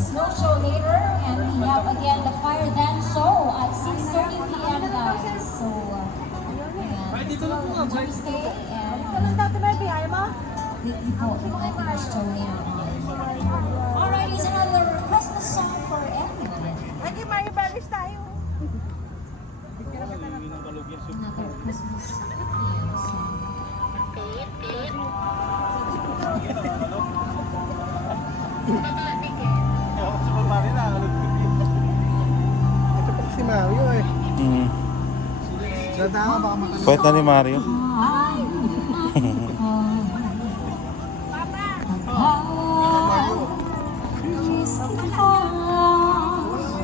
snow show later, and we have again the fire dance show at 6:30 p.m. guys. So, enjoy stay and wait po yung ating show later on. Alright, is another Christmas song for everyone. Lagi Mario Barris tayo. Another Christmas song. Ito pa si Mario eh. Santa ka baka makalimutan. Kwet na ni Mario.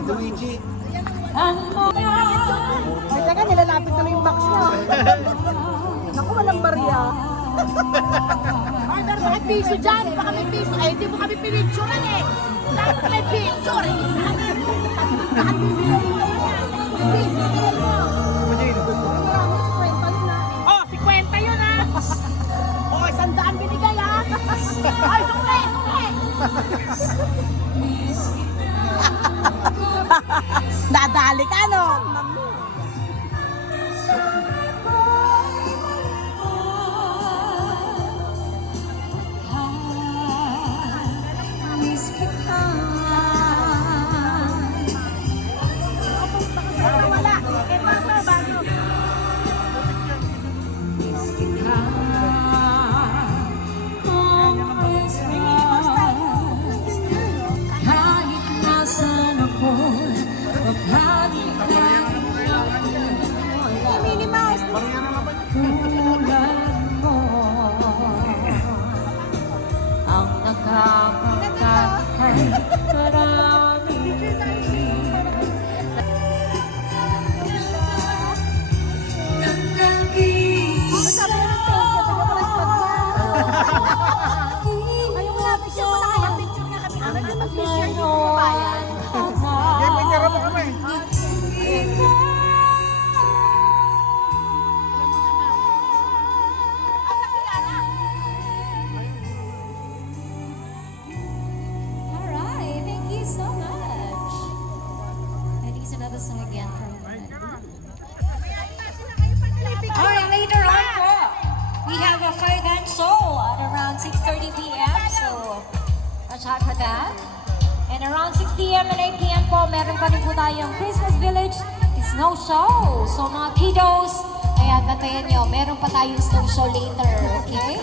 Luigi. Ay, taga, nilalapit na yung box niya. Naku, walang barya. Ay, pero bakit piso dyan? Baka may piso. Ay, hindi mo kami pinicturean eh. Dapat may picture eh. Bakit bibigyan mo naman yan? Piso, bigyan mo. Oh, 50 yun ah. Oh, 100 binigay ah. Ay, sukle, sukle. Dadali ka, no? Wala. Eh, bago. Kahit nasan ako, maghalik lang Minnie Mouse. tulad mo ang nakakapagkakay marami. Ayaw mo na, picture mo na kayo. Picture nga kami. Ano yung mag-picture niyo po ba yan? Kaya may tira mo kami. Alright, thank you so much. And here's another song again from Alright, later on po, we have a fire dance show at around 6:30 p.m. So, watch out for that. And around 6 p.m. and 8 p.m. po, meron pa rin po tayong Christmas Village Snow Show. So, mga kiddos, ayan, bantayan nyo, meron pa tayong snow show later, okay?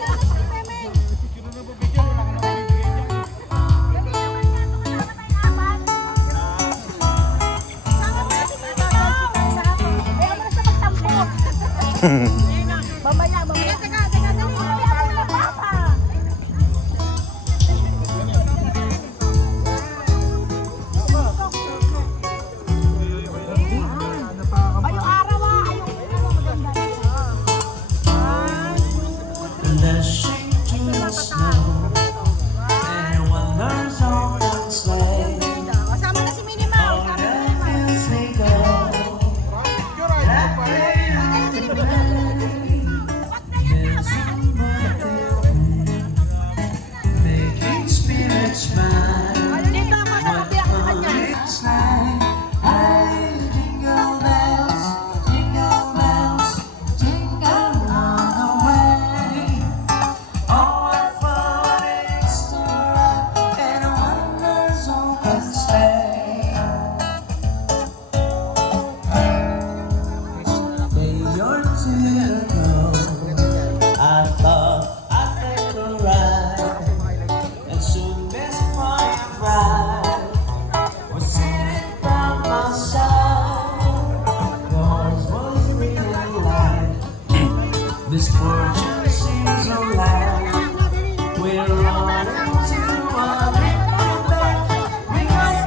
Mamaya. Teka, dali. Mamaya mo na, Papa. Ay, yung araw ah. Ay, yung maganda. Dashing to the snow, and wonders on the sleigh. Kasama na si Minnie Mouse. All as they go, that day on the there's somebody making spirits smile. Dito ako na kabiyak sa kanya. It's like, hey, jingle bells, jingle all the way. Oh, what fun it is to ride in a wondrous open sleigh. Years ago, I thought I'd take a ride, and soon Miss Moira Bride was sitting by my side. The horse was really light. Misfortune seems so loud. We're running to our little bed. We got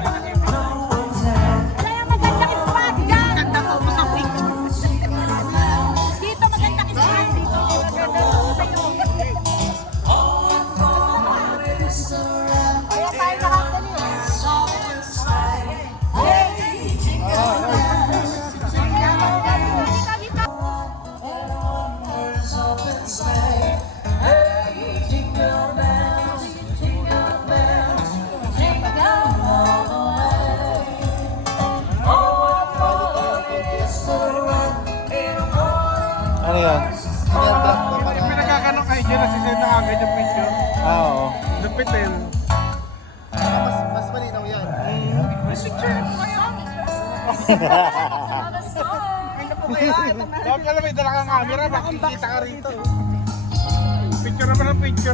kaagad yung picture. Oo. Lupit din. Mas malinaw yan. Dapat pala may dala kang camera, makikita ka rito. Picture naman ang picture.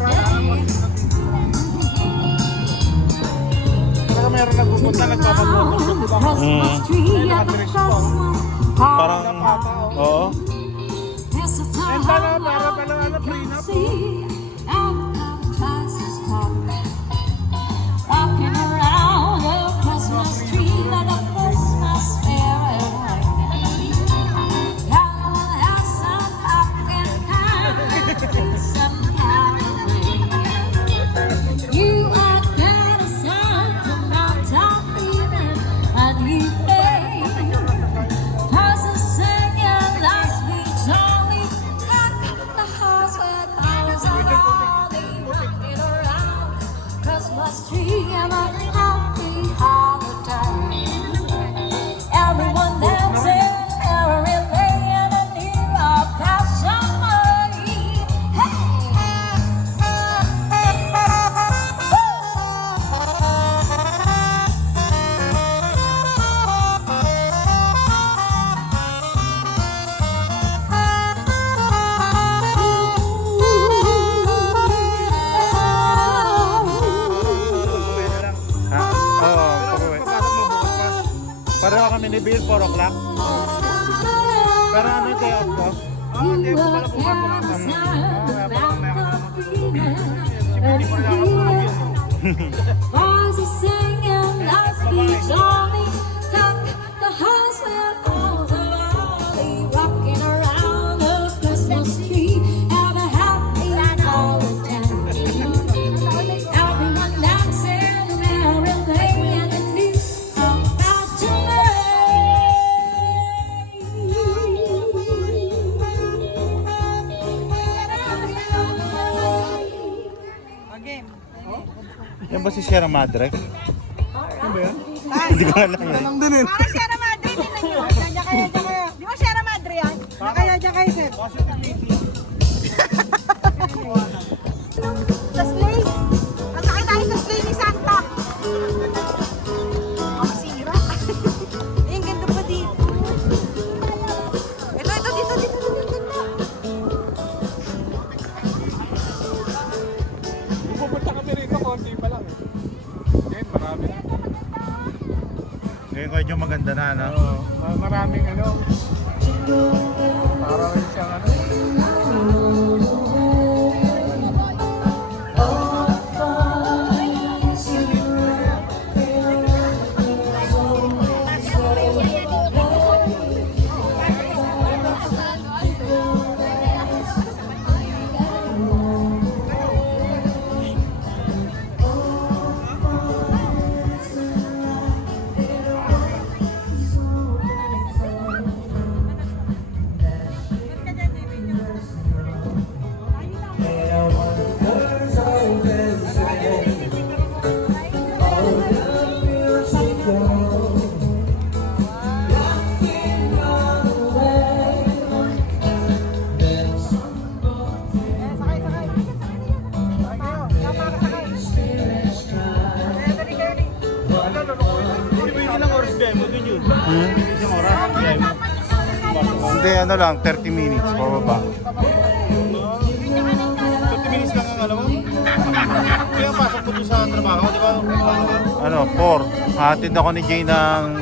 Saka meron nagpupunta, nagpapagpapag. May nakatiris po. Parang, oo. And para pala prenup. Rocking around the Christmas tree like a Christmas spirit. Gotta have some pumpkin pie, some caroling. You are gonna sing to Mount Evening and evening. Voices singing, let's be jolly. Rock the house with boughs of holly, rocking around Christmas tree and a happy holiday. Everyone dancing, every laying a new old-fashioned way. Ha? Oo. Papasok mo bukas pa. Pareho kami ni Bill, 4 o'clock. Pero ano tayo ako? Hindi ko pala bukas. Voices singing, let's be jolly. Tuck the house with all the holly, rocking around the Christmas tree. Have a happy holiday. Everyone dancing, merry laying a new Game. Yan ba si Sierra Madre? Hindi ko alam eh. Anong din eh. Para Sierra Madre, tingnan nyo. Diyan kayo. Di ba Sierra Madre yan? Diyan kayo, Sir. Sa sleigh. Ang sakit tayo sa sleigh ni Santa. Ang sira. Eh, ang ganda pa dito. Ito, dito. Pupunta kami rito, konti pa lang. Ngayon, marami na. Ngayon ko medyo maganda na, no? Maraming ano. Parang siyang ano. Hindi, ano lang, 30 minutes, pababa. 30 minutes lang ang alam mo. Kaya pasok mo doon sa trabaho, di ba? Ano, 4. Hatid ako ni Jay ng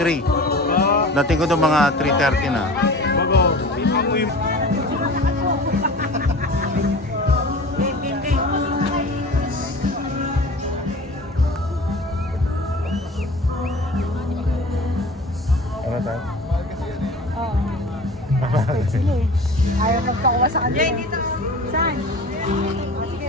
3. Dating ko doon mga 3:30 na. Bago, tingnan mo yung... Ano tayo? Ayaw magpakuha sa kanya. Dito. Saan? Sige.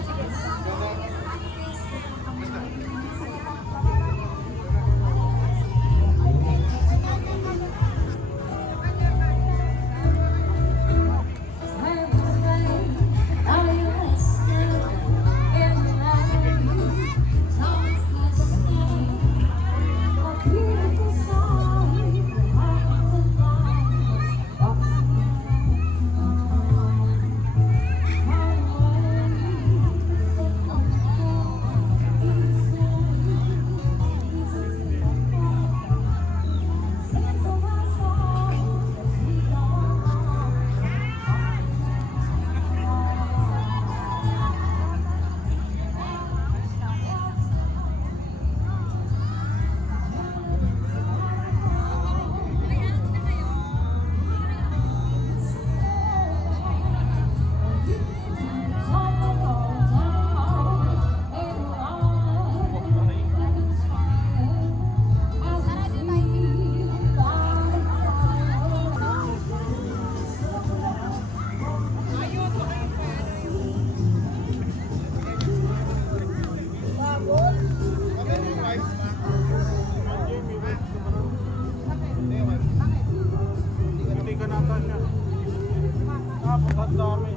Ang dami.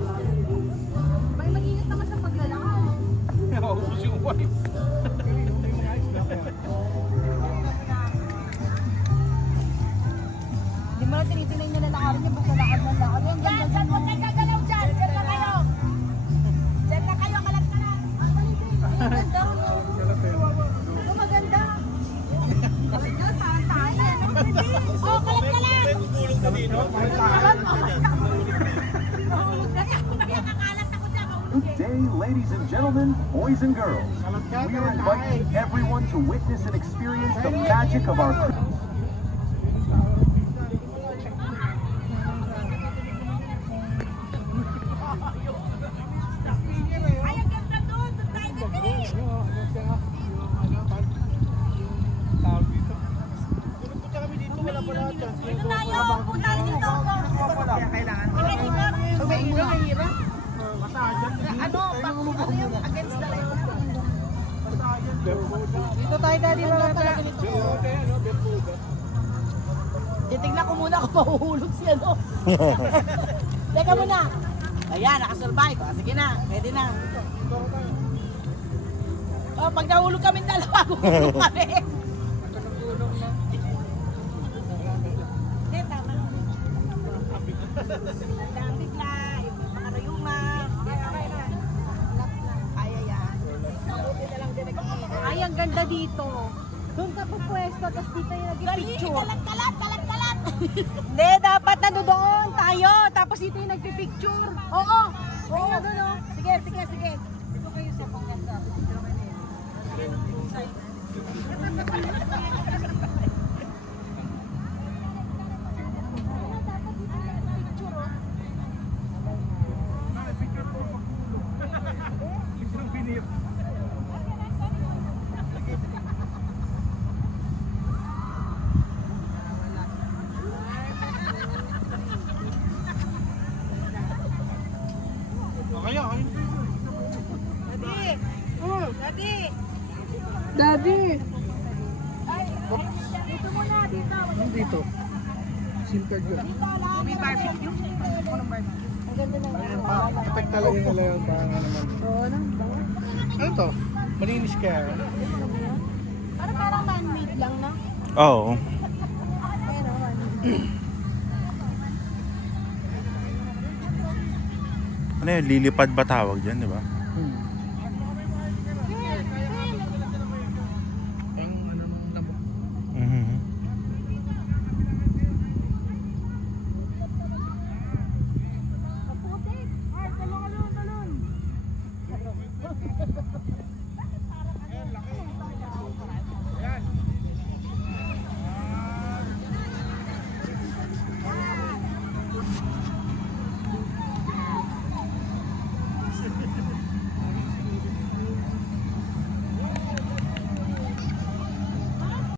May mag-ingat naman sa paglalakad. Naubos yung wife. Hindi mo na tinitinay nila lakarin niya, basta lakad ng lakad. Yan, dyan, huwag kayo gagalaw dyan. Dyan na kayo. Dyan na kayo, kalat ka na. Ang ganda. Oh, maganda. Ayun, parang tayo. Oh, kalat ka lang. Tulong ka dito. Good day, ladies and gentlemen, boys and girls. We are inviting everyone to witness and experience the magic of our Tawag dito. Punta kami dito, wala pala dyan. Dito tayo, Daddy, wala talaga nito. Titignan ko muna kung mahuhulog siya, no? Teka muna. Ayan, nakasurvive. Ah, sige na, pwede na. Oh, pag nahulog kami dalawa, huhulog kami. Hindi, tama. Ang bigla, yung makarayuma. Kaya yan. Ay, ang ganda dito. Doon ka pupwesto, tapos dito yung nag-picture. Kalat! Hindi, dapat nandoon tayo, tapos dito yung nagpipicture. Oo! Oo, doon o. Sige. Dito kayo sa pangkasa. Kaya, Daddy! Ay, dito muna, dito. dito. SIM card yun. May barbecue? Anong barbecue? Ang ganda ng Effect talaga nila yung parang naman. Oo, Ano to? Malinis kaya. parang man-made lang, no? Oo. Ayun o, man-made. Ano yun? Lilipad ba tawag dyan, di ba?